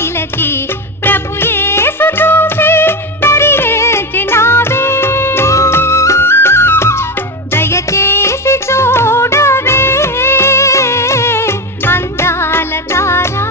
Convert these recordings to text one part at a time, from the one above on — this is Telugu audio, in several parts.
నిలచి ప్రభు యేసు చూసి దరిచేర్చినావే. దయచేసి చూడవే అందాల తారా.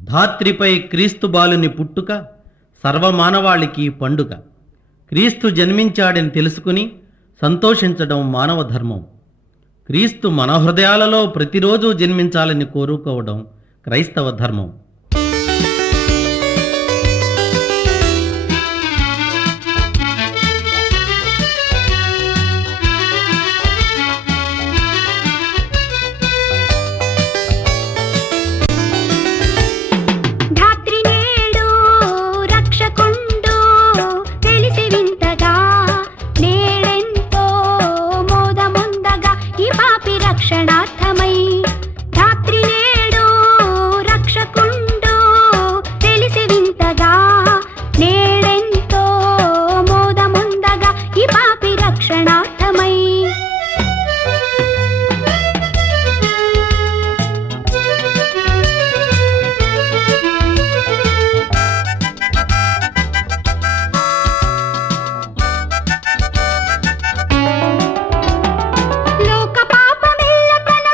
ధాత్రిపై క్రీస్తు బాలుని పుట్టుక సర్వమానవాళికి పండుగ. క్రీస్తు జన్మించాడని తెలుసుకుని సంతోషించడం మానవ ధర్మం. క్రీస్తు మన హృదయాలలో ప్రతిరోజు జన్మించాలని కోరుకోవడం క్రైస్తవ ధర్మం. లోక పాపమెల్ల తన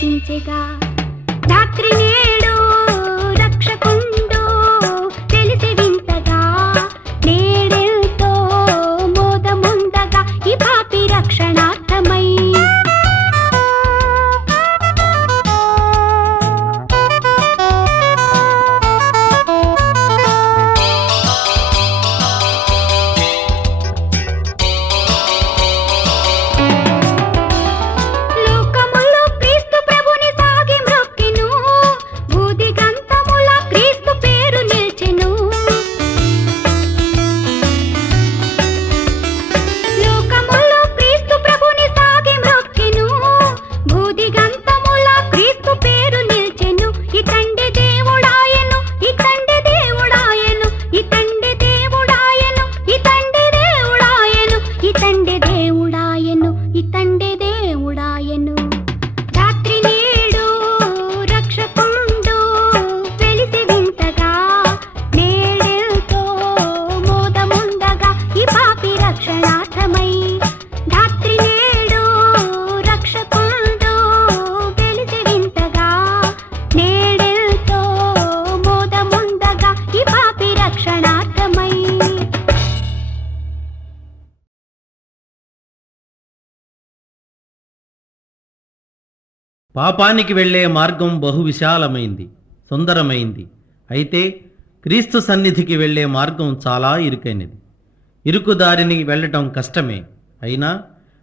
ప్రవేశించెగా. రాత్రి నేడు రక్షకుండు తెలిసి వింతగా, నేడెంతో మోదముందగా ఈ పాపి రక్షణార్థమై. లోకములో క్రీస్తు ప్రభుని సాగి మ్రొక్కెను, బూదిగంతముల క్రీస్తు పేరు నిల్చెను. లోకములో క్రీస్తు ప్రభుని సాగి మ్రొక్కెను, బూదిగంతముల క్రీస్తు పేరు నిల్చెను. ఇతండి దేవుడాయను, ఇతండి దేవుడాయను, ఇతండి దేవుడాయను, ఇతండి దేవుడాయను, ఇతండి దేవుడాయను, ఇతండి దేవుడాయను. రాత్రి నేడు రక్షకుండు వెలిసి వింతగా, నేడెంతో మోదముందగా ఈ పాపి రక్షణార్థమై. రాత్రి నేడు రక్షకుండు వెలిసి వింతగా, నేడెంతో మోదముందగా ఈ పాపి రక్షణార్థమై. పాపానికి వెళ్ళే మార్గం బహు విశాలమైంది, సుందరమైంది. అయితే క్రీస్తు సన్నిధికి వెళ్ళే మార్గం చాలా ఇరుకైనది. ఇరుకు దారిని వెళ్ళటం కష్టమే. అయినా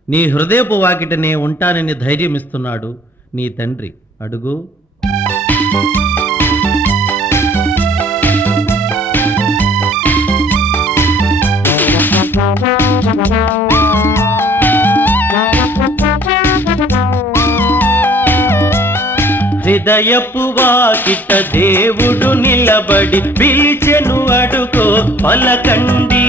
నీ హృదయపు వాకిటనే ఉంటానని ధైర్యమిస్తున్నాడు నీ తండ్రి. అడుగు. హృదయపు వాకిట దేవుడు నిలబడి పిలిచెను, అడుగో పలకండి.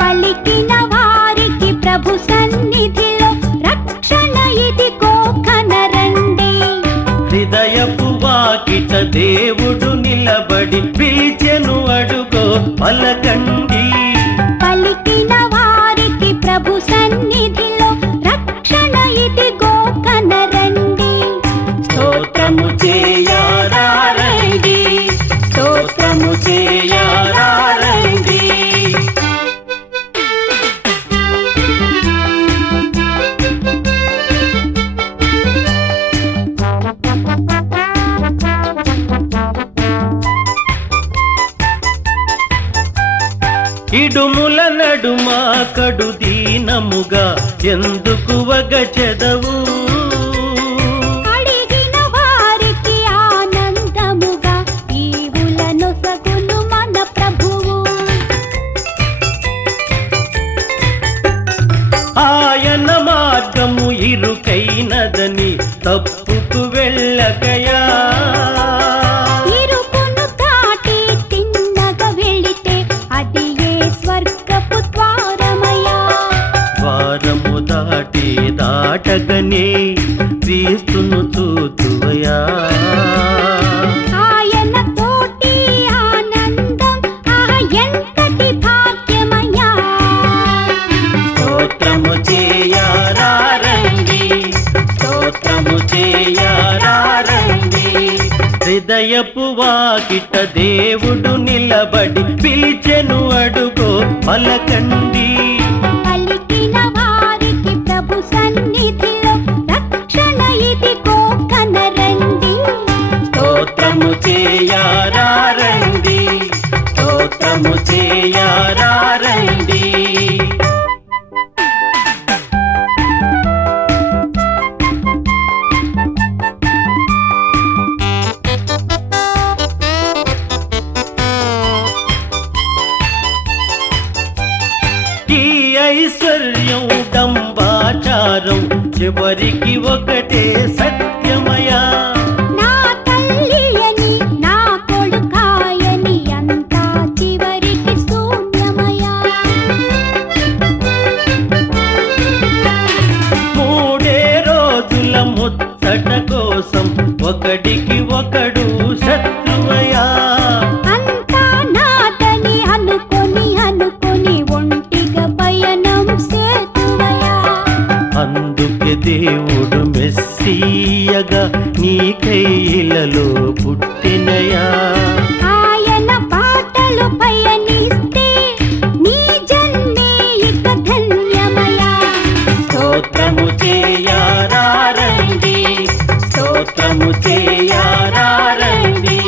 పలికిన వారికి ప్రభు సన్నిధిలో రక్షణ ఇదిగో కనరండి. హృదయపు వాకిట దేవుడు నిలబడి పిలిచెను, అడుగో పలకండి. పలికిన వారికి ప్రభు సన్నిధిలో రక్షణ ఇదిగో కనరండి. స్తోత్రము చేయారారండి, స్తోత్రము చేయారారండి. ఇడుముల నడుమ కడు దీనముగా ఎందుకు వగచెదవు? అడిగిన వారికి ఆనందముగా ఈవులనొసగును మన ప్రభువు. ఆయన మార్గము ఇరుకైనదని తప్పుకు వెళ్ళకయా. ఇరుకును దాటి తిన్నగా వెళితే అది ఏ స్వర్గపు ద్వారమయ్యా. ద్వారము దాటి దాటగనే క్రీస్తును చూతువయా. ఆయన తోటి ఆనందం ఎంతటి భాగ్యమయ్యా. స్తోత్రము చేయారారండి, స్తోత్రము చేయారారండి. హృదయపు వాకిట దేవుడు నిలబడి పిలిచెను, అడుగో పలకండి. పలికిన వారికి ప్రభు సన్నిధిలో రక్షణ ఇదిగో కనరండి. స్తోత్రము చేయారారండి, స్తోత్రము చేయారారండి. ఈ ఐశ్వర్యం డంబాచారం చివరికి ఒకటే సత్యమయా. నా తల్లి అని నా కొడుకాయని అంతా చివరికి శూన్యమయ్యా. మూడే రోజుల ముచ్చట కోసం ఒకడికి ఒకడు శత్రువయా. అంతా నాదని అనుకొని అనుకొని ఒంటిగా పయనం సేతువయ్యా. అందుకే దేవుడు మెస్సియ మోయగా నీకై ఇలలో పుట్టినయా. ఆయన పాటలు పయనిస్తే నీ జన్మే ఇక ధన్యమయా. స్తోత్రము చేయారండి, స్తోత్రము చేయారండి.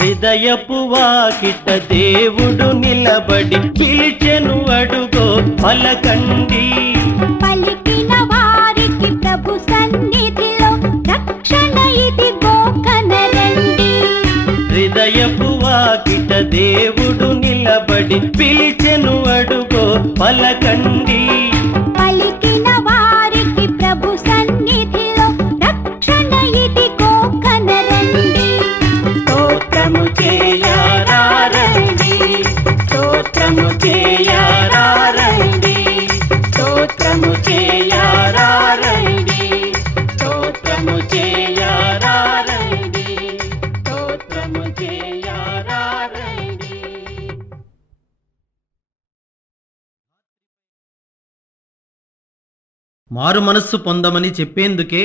హృదయపు వాకిట దేవుడు నిలబడి పిలిచెను అడుగో పలకండి. పలికిన వారికి ప్రభు సన్నిధిలో రక్షణ ఇదిగో కనరండి. హృదయపు వాకిట దేవుడు నిలబడి పిలిచెను అడుగో పలకండి. పలికిన వారికి ప్రభు సన్నిధిలో రక్షణ ఇదిగో కనరండి. స్తోత్రము చేయారండి, స్తోత్రము చేయారండి, స్తోత్రము చేయారండి, స్తోత్రము చేయారండి, స్తోత్రము చేయారండి. మారు మనస్సు పొందమని చెప్పేందుకే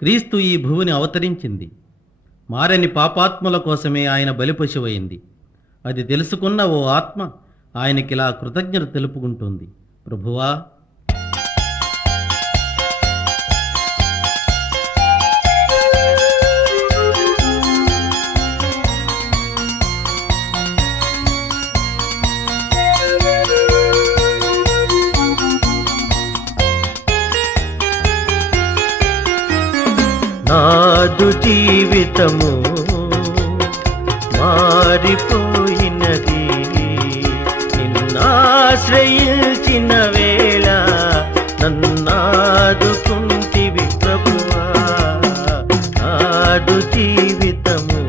క్రీస్తు ఈ భూమిని అవతరించింది. మారని పాపాత్ముల కోసమే ఆయన బలిపశువైంది. అది తెలుసుకున్న ఓ ఆత్మ ఆయనకిలా కృతజ్ఞత తెలుపుకుంటుంది. ప్రభువా, నాదు జీవితము మారిపోయినది, నిన్నాశ్రయించిన వేళ నన్నాదుకుంటివి ప్రభువా. నాదు జీవితము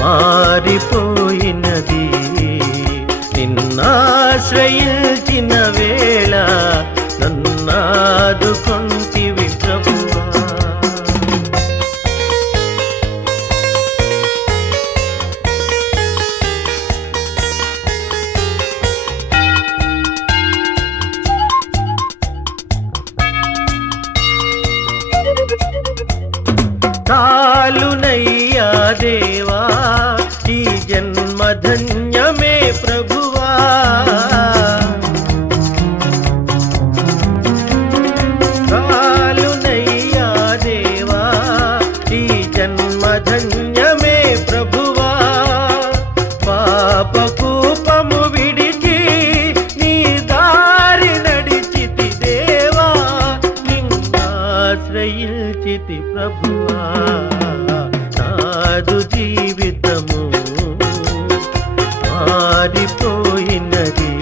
మారిపోయినది, నిన్నాశ్రయించిన వేళ నన్నాదుకుంటివి ప్రభువా. చాలునయ్యా దేవా ఈ జన్మ ధన్యమే ప్రభువా. చాలునయ్యా దేవా ఈ జన్మ ధన్యమే ప్రభువా. పాపకూపము విడిచి నీ దారి నడిచితి దేవా, నిన్నాశ్రయించితి ప్రభువా. నాదు జీవితము మారిపోయినది,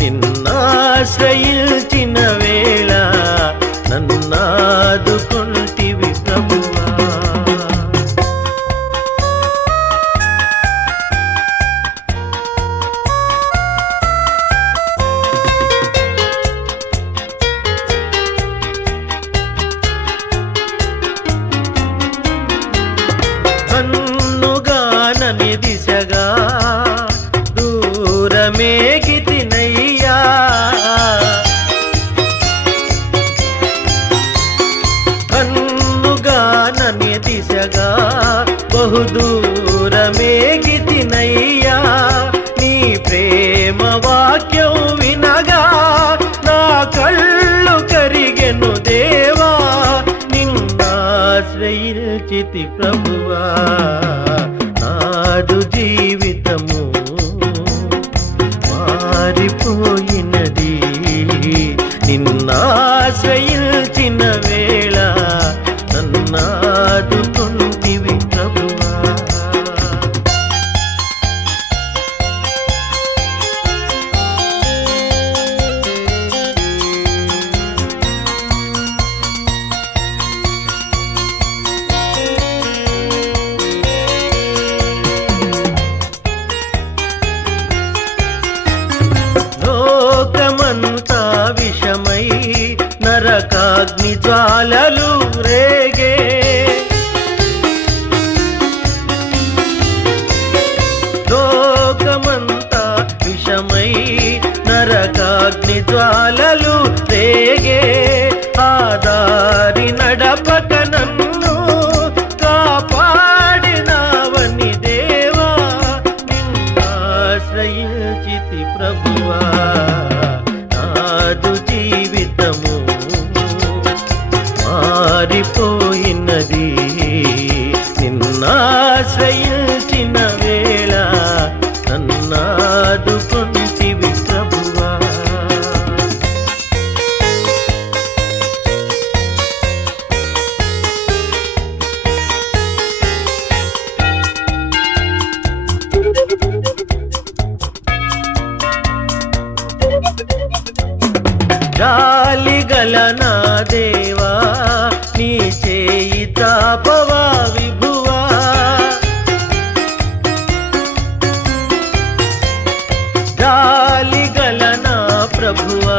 నిన్నాశ్రయించిన వేళ నన్నాదుకుంటివి ప్రభువా. కన్నుగానని దిశగా దూరమేగితినయ్యా. కన్నుగానని దిశగా బహుదూరమేగితినయ్యా. నీ ప్రేమ వాక్యం వినగా నా కళ్ళు కరిగెను దేవా, నిన్నాశ్రయించితి ప్రభువా. నాదు జీవితము మారిపోయినది, నిన్నాశ్రయించిన వేళ నన్నాదుకుంటివి ప్రభువా. లోకమంతా విషమై నరకాగ్ని జ్వాలలు రేగే. లోకమంతా విషమై నరకాగ్ని జ్వాలలు రేగే. ఆదారి నడ ప్రభువా నాదు జీవితము మారిపోయినది నిన్నాశ్రయించిన వేళ నన్నాదుకొంటివి ప్రభువా జాలిగల నా దేవా నీ చేయి తాపవా విభువా జాలిగల నా ప్రభువా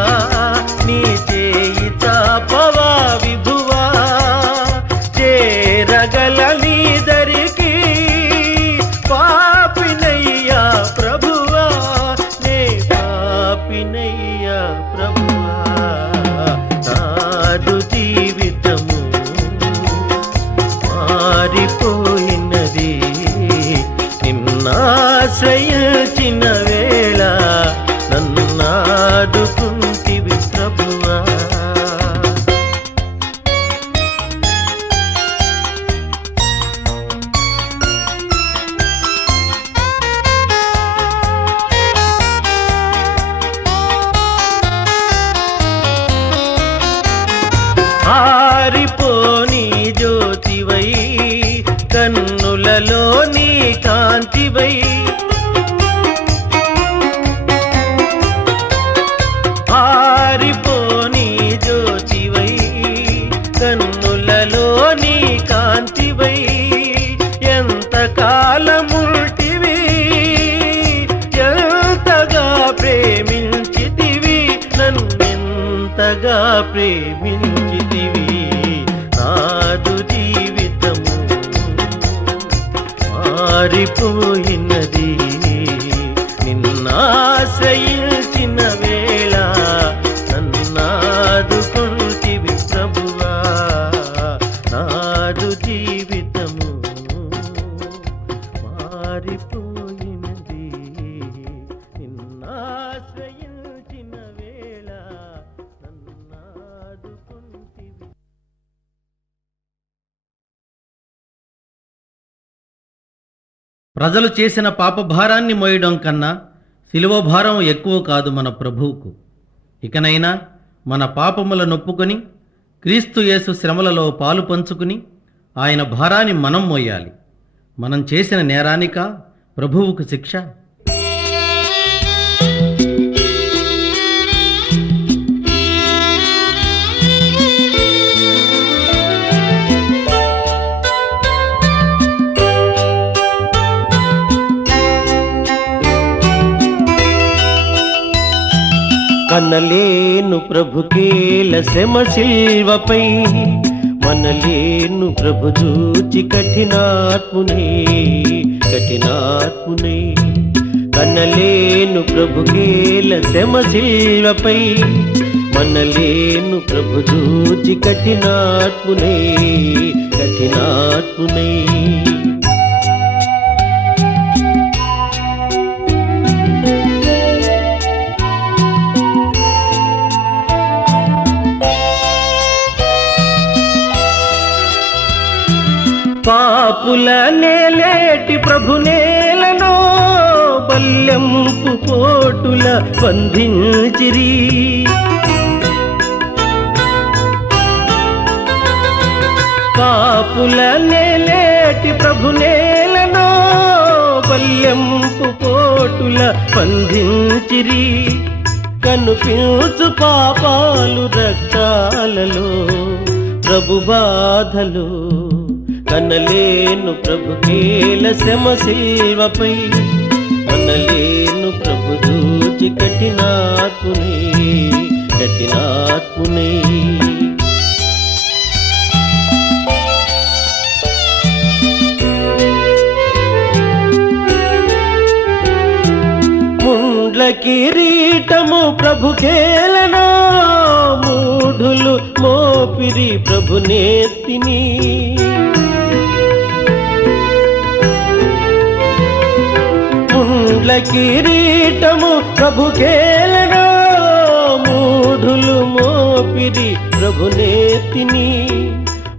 నీ చేయి తాపవా విభువా చేరగల నీ దరికి పాపినయ్యా ప్రభువా నే పాపినయ్యా ప్రభువా నాదు జీవితము మారిపోయినది నిన్నాశ్రయించిన వేళ నన్నాదుకుంటివి ప్రభువా ఆరిపోని జ్యోతివై కన్నులలో నీ కాంతివై ఆరిపోని జ్యోతివై కన్నులలో నీ కాంతివై ఎంత కాలముల్టివి ఎంతగా ప్రేమించితివి నన్నెంతగా ప్రేమించితివి నాదు జీవితము మారిపోయినది నిన్నాశ్రయించిన వేళ నన్నాదుకొంటివి ప్రభువా నాదు జీవితము మారిపోయినది నిన్నాశ్రయించిన వేళ నన్నాదుకొంటివి ప్రజలు చేసిన పాపభారాన్ని మోయడం కన్నా శిలువ భారం ఎక్కువ కాదు మన ప్రభువుకు. ఇకనైనా మన పాపముల నొప్పుకొని క్రీస్తు యేసు శ్రమలలో పాలు పంచుకుని ఆయన భారాన్ని మనం మోయాలి. మనం చేసిన నేరానిక ప్రభువుకు శిక్ష? కనలేను ప్రభుకేల శ్రమ శిల్వపై మనలేను ప్రభు చూచి కఠినాత్మునే కనలేను ప్రభుకేల శ్రమ శిల్వపై మనలేను ప్రభు చూచి కఠినాత్మునే పాపుల నేలేటి ప్రభు నేలను బల్యంపు పోటుల బంధించిరి పాపుల నేలేటి ప్రభు నేలను బల్యంపు పోటుల బంధించిరి కనుపించు పాపాలు రక్తాలలో ప్రభు బాధలు కనలేను ప్రభుకేల శ్రమ శిల్వపై మనలేను ప్రభు చూచి కఠినాత్మునే ముండ్ల కిరీటము ప్రభుకేలనో మూఢులు మోపిరి ప్రభు నేత్తిని కండ్ల కిరీటము ప్రభుకేలనో మూఢులు మోపిరి ప్రభునేతిని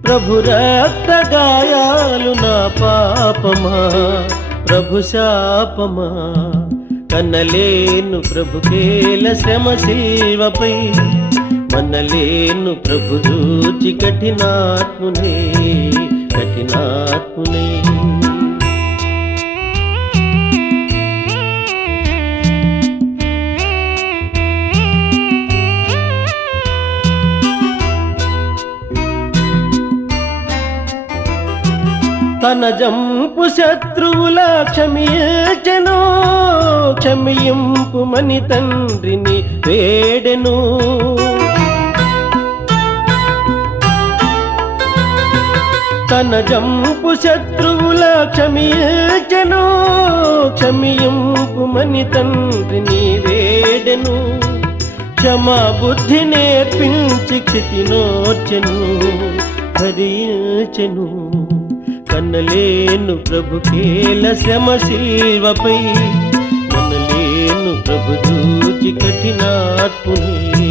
ప్రభు రక్త గాయాలు నా పాపమా ప్రభు శాపమా కన్నలేను ప్రభుకేల శ్రమ శిల్వపై మనలేను ప్రభు చూచి కఠినాత్మునే కఠినాత్మునే తన జంపు శత్రువుల క్షమించెను క్షమింపుమని తండ్రిని వేడెను తన జంపు శత్రువుల క్షమించెను క్షమింపుమని తండ్రిని వేడెను క్షమా బుద్ధి నేర్పించి క్షితినోర్చెను భరించెను కన్నలేను ప్రభుకేల శ్రమ శిల్వపై మనలేను ప్రభు చూచి కఠినాత్మునే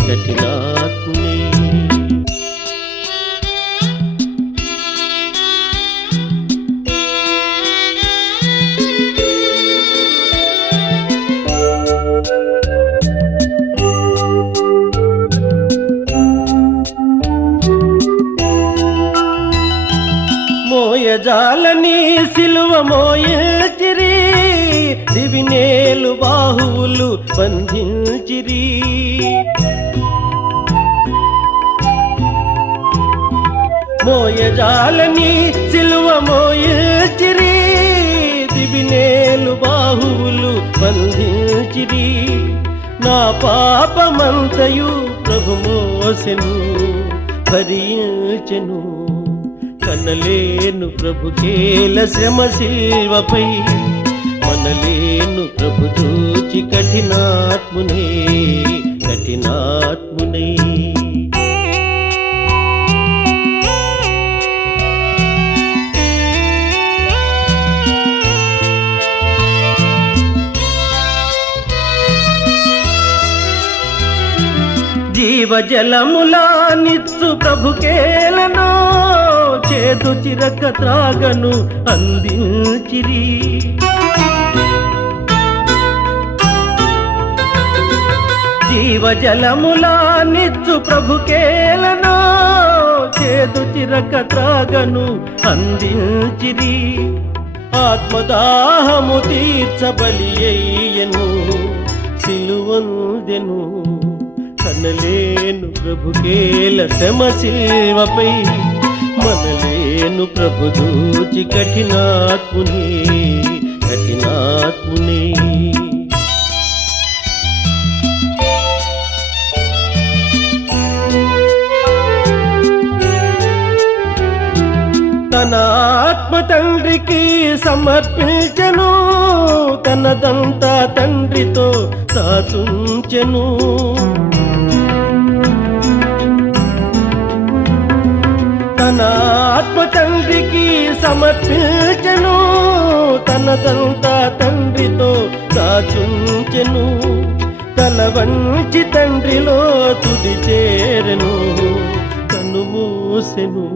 కఠినాత్మునే మోయజాలని సిలువ మోయచిరి దివినేలు బాహువులు బంధించిరి మోయజాలని సిలువ మోయచిరి దివినేలు బాహువులు బంధించిరి నా పాపమంతయు ప్రభు మోసెను భరించెను కన్నలేను ప్రభుకేల శ్రమ శిల్వపై మనలేను ప్రభు చూచి కఠినాత్మునే కఠినాత్మునే జీవజలములా నిత్సు ప్రభుకేలనో చేదు చిరక త్రాగను అందించిరి జీవజలములా నిత్సు ప్రభుకేలనో చేదు చిరక త్రాగను అందించిరి ఆత్మదాహము తీర్చబలి అయ్యను సిలువందెను కన్నలేను ప్రభుకేల శ్రమ శిల్వపై మనలేను ప్రభు చూచి కఠినాత్మునే కఠినాత్మునే తన ఆత్మ తండ్రికి సమర్పించెను తనదంతా తండ్రితో సాతుంచెను తన ఆత్మ తండ్రికి సమర్పించెను తనదంతా తండ్రితో దాచుంచెను తల వంచి తండ్రిలో తుది చేరెను కన్ను మూసెను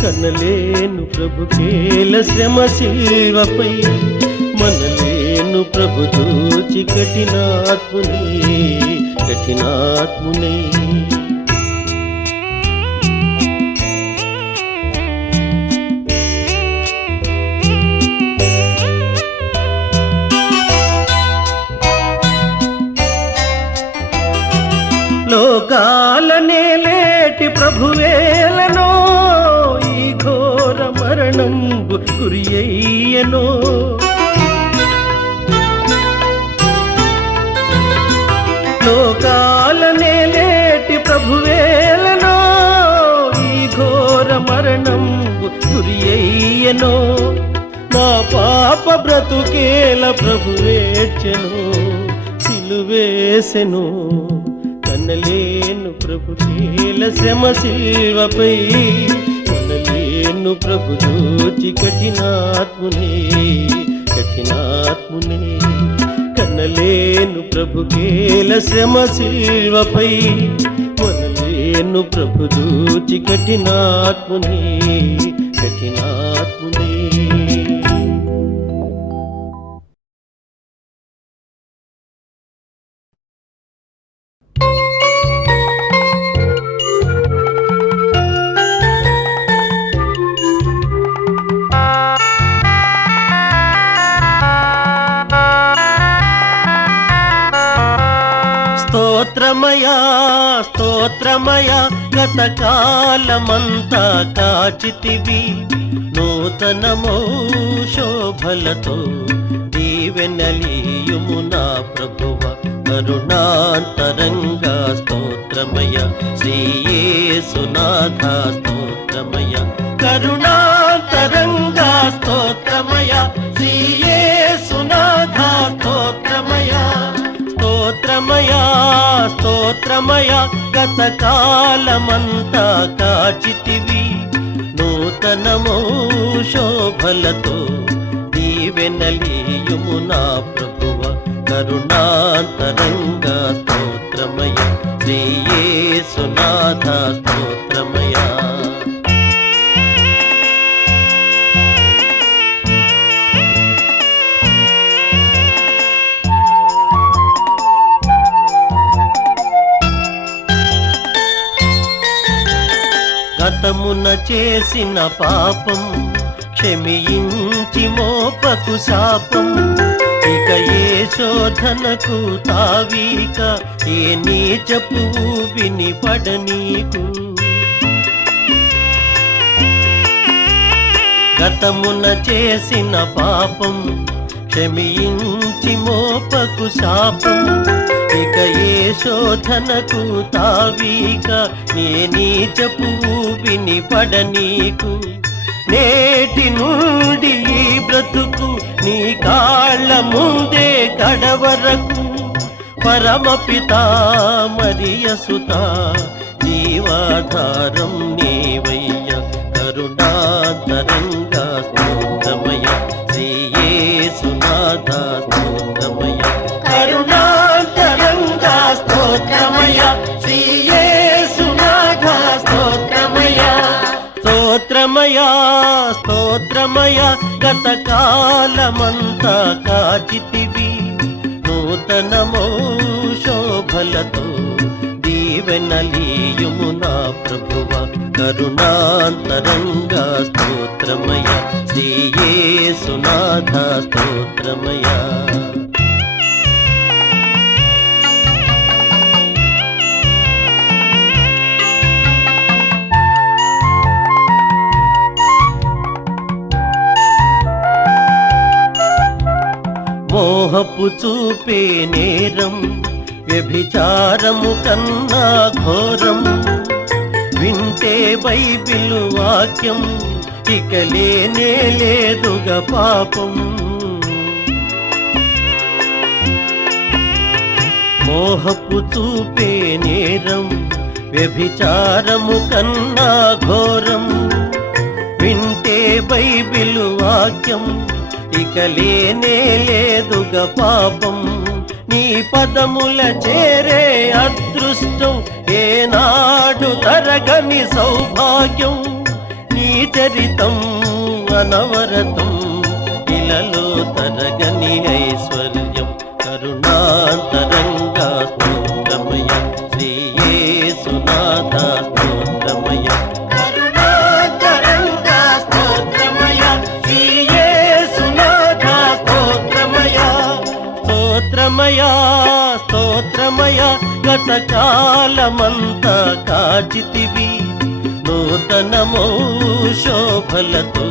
కన్నలేను ప్రభుకేల శ్రమ శిల్వపై మనలేను ప్రభు చూచి కఠినాత్మునే కఠినాత్మునే లోకాలనే లేటి ప్రభువేలనో ఈ ఘోర మరణంబు గురియయ్యనో లోకాలనే లేటి ప్రభువేలనో ఈ ఘోర మరణంబు గురియయ్యనో నా పాప బ్రతుకేల ప్రభువేర్చెను సిలువేసెను కన్నలేను ప్రభుకేల శ్రమ శిల్వపై మనలేను ప్రభు చూచి కఠినాత్మునే కఠినాత్మునే కన్నలేను ప్రభుకేల శ్రమ శిల్వపై మనలేను ప్రభు దూచి కఠినాత్మునే కఠినాత్మునే స్తోత్రమయా స్తోత్రమయా గతకాలమంతా కాచితివి నూతనమో శోభలతో దీవెనలీయుము నా ప్రభువ కరుణాంతరంగా స్తోత్రమయ శ్రీయేసునాథ స్తోత్రమయ కరుణాంతరంగా స్తోత్రమయ శ్రీయేసునాథ స్తోత్రమయ స్తోత్రమయా స్తోత్రమయ గతకాలమంతా కాచితివి నూతనమో శోభలతో దీవెనలీయుము నా ప్రభువ కరుణాంతరంగా స్తోత్రమయ శ్రీయేసునాథ స్తోత్రమయ గతమున చేసిన పాపం క్షమించి మోపకు శాపం ఇక ఏ శోధనకు తావీక ఏ నీచపు విని పడనీకు గతమున చేసిన పాపం క్షమించి మోపకు శాపం ఇక ఏ శోధనకు తావీక నే నీచపు విని పడనీకు నేటి నుండి ఈ బ్రతుకు నీ కాళ్ళ ముందే కడవరకు పరమపిత మరియసుత జీవాధారం నీవయ్య కరుణాంతరంగా స్తోత్రమయ శ్రీయేసునాథ స్తోత్రమయ కరుణాంతరంగా స్తోత్రమయ శ్రీయేసునాథ స్తోత్రమయ స్తోత్రమయ స్తోత్రమయ గతకాలమంతా కాచితివి నూతనమో శోభలతో దీవెనలీయుము నా ప్రభువ కరుణాంతరంగా స్తోత్రమయ శ్రీయేసునాథ స్తోత్రమయ మోహపు చూపే నేరం వ్యభిచారము కన్నా ఘోరం వింటే బైబిలు వాక్యం ఇక లేనే లేదుగా పాపం మోహపు చూపే నేరం వ్యభిచారము కన్నా ఘోరం వింటే బైబిలు వాక్యం ఇక లేనే లేదుగా పాపం నీ పదముల చేరే అదృష్టం ఏనాడు తరగని సౌభాగ్యం నీ చరితం అనవరతం ఇలలో తరగని ఐశ్వర్యం కరుణాంతరంగా స్తోత్రమయ శ్రీయేసునాథ స్తోత్రమయ కరుణాంతరంగా స్తోత్రమయ శ్రీయేసునాథ స్తోత్రమయ స్తోత్రమయ స్తోత్రమయ గతకాలమంతా కాచితివి నూతనమో శోభలతో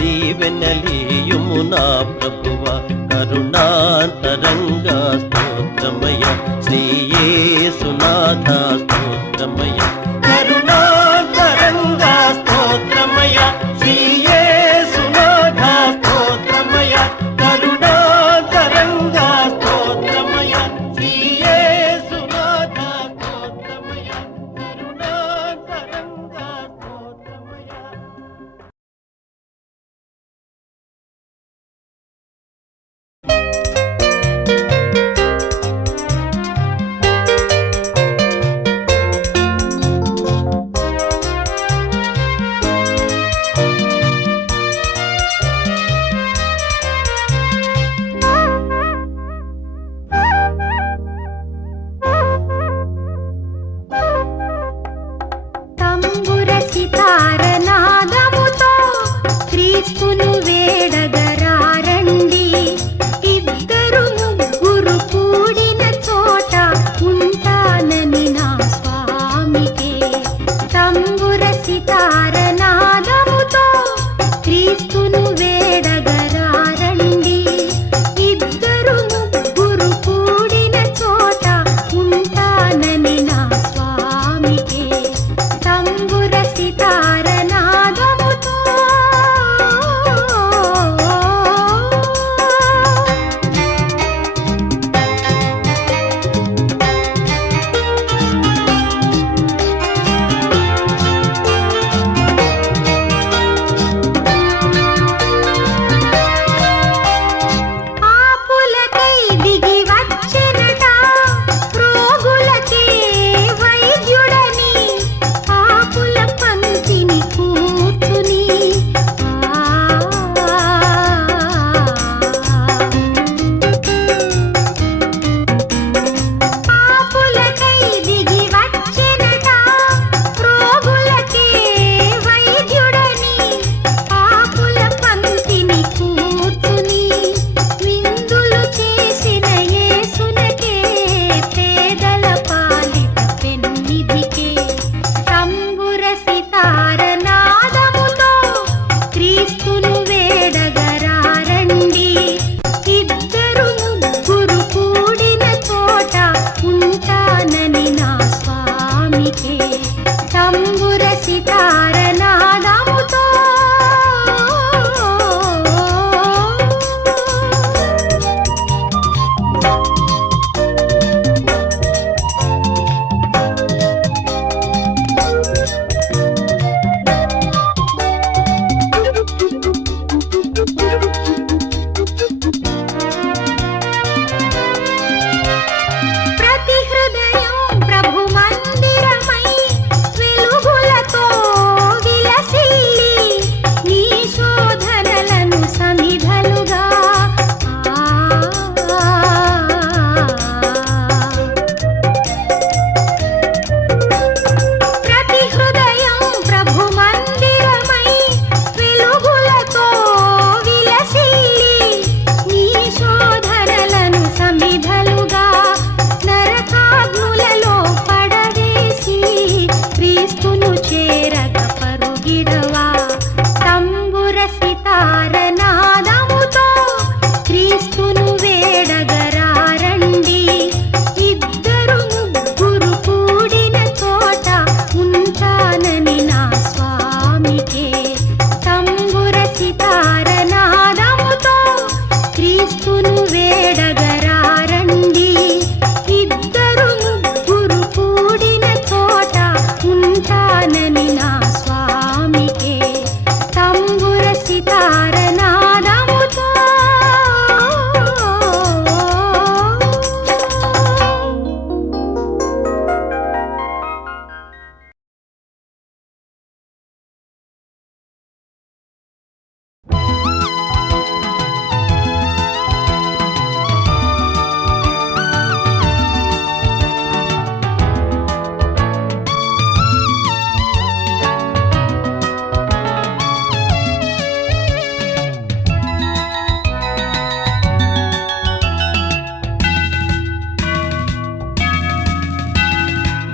దీవెనలీయుము నా ప్రభువ కరుణాంతరంగా స్తోత్రమయ శ్రీయేసునాథ స్తోత్రమయ కరుణాంతరంగా స్తోత్రమయ శ్రీయేసునాథ స్తోత్రమయ కరుణాంతరంగా స్తోత్రమయ శ్రీయేసునాథ స్తోత్రమయ కరుణాంతరంగా స్తోత్రమయ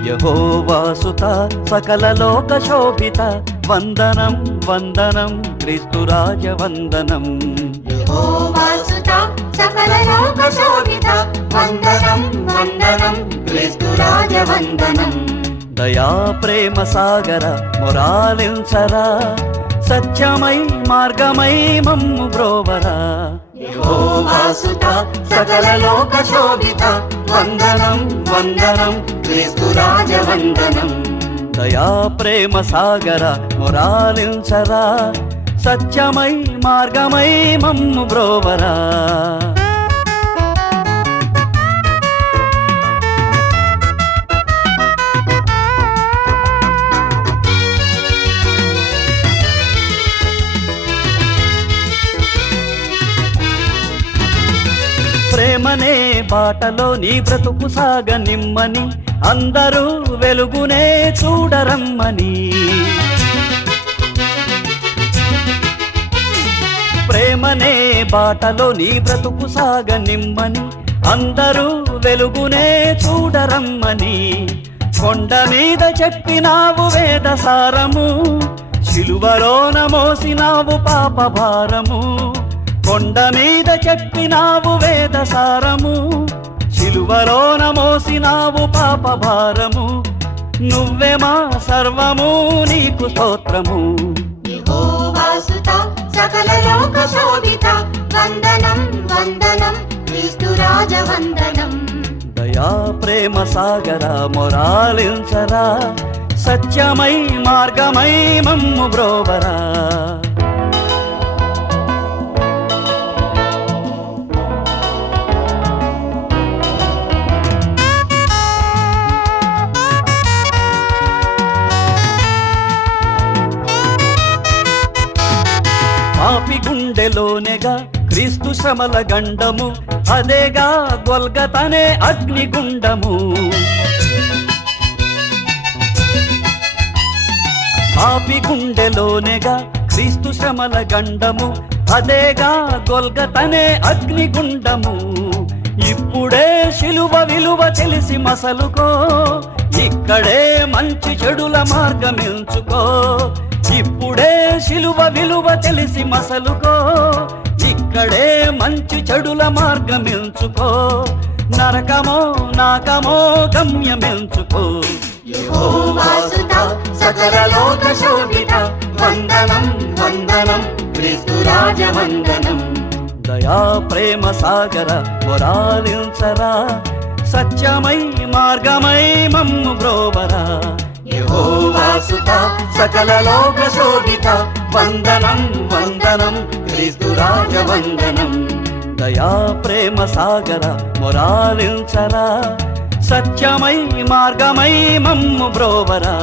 యెహోవాసుత సకల లోక శోభిత వందనం వందనం క్రీస్తురాజ వందనం. యెహోవాసుత సకల లోక శోభిత వందనం వందనం క్రీస్తురాజ వందనం. దయా ప్రేమ సాగర మొరాలించరా సత్యమై మార్గమై మమ్ము బ్రోవరా. యెహోవాసుత సకల లోక శోభిత వందనం వందనం క్రీస్తురాజ వందనం. దయా ప్రేమ సాగర మొరాలించరా సత్యమై మార్గమై మమ్ము బ్రోవరా. ప్రేమనే బాటలో నీ బ్రతుకు సాగనిమ్మని అందరూ వెలుగునే చూడరమ్మని. ప్రేమనే బాటలో నీ బ్రతుకు సాగనిమ్మని అందరూ వెలుగునే చూడరమ్మని. కొండ మీద చెప్పినావు వేద సారము శిలువలోన మోసినావు పాప భారము. కొండ మీద చెప్పినావు వేద సారము శిలువలోన మోసినావు పాప భారము. నువ్వే మా సర్వము నీకు స్తోత్రము. యెహోవాసుత సకల లోక శోభిత వందనం వందనం క్రీస్తురాజ వందనం. దయా ప్రేమ సాగర మొరాలించరా సత్యమై మార్గమై మమ్ము బ్రోవరా. పాపి గుండెలోనేగా క్రీస్తు శ్రమల గండము అదేగా గొల్గతనే అగ్నిగుండము. పాపి గుండెలోనేగా క్రీస్తు శ్రమల గండము అదేగా గొల్గతనే అగ్నిగుండము. ఇప్పుడే శిలువ విలువ తెలిసి మసలుకో ఇక్కడే మంచి చెడుల మార్గమెంచుకో. ఇప్పుడే శిలువ విలువ తెలిసి మసలుకో ఇక్కడే మంచి చెడుల మార్గమెంచుకో. నరకమో నాకమో గమ్యమెంచుకో. యెహోవాసుత సకల లోక శోభిత వందనం వందనం క్రీస్తురాజ వందనం. దయా ప్రేమ సాగర మొరాలించరా సత్యమై మార్గమై మమ్ము బ్రోవరా. యెహోవాసుత సకల లోక శోభిత వందనం వందనం క్రీస్తురాజ వందనం. దయా ప్రేమ సాగర మొరాలించరా సత్యమై మార్గమై మమ్ము బ్రోవరా.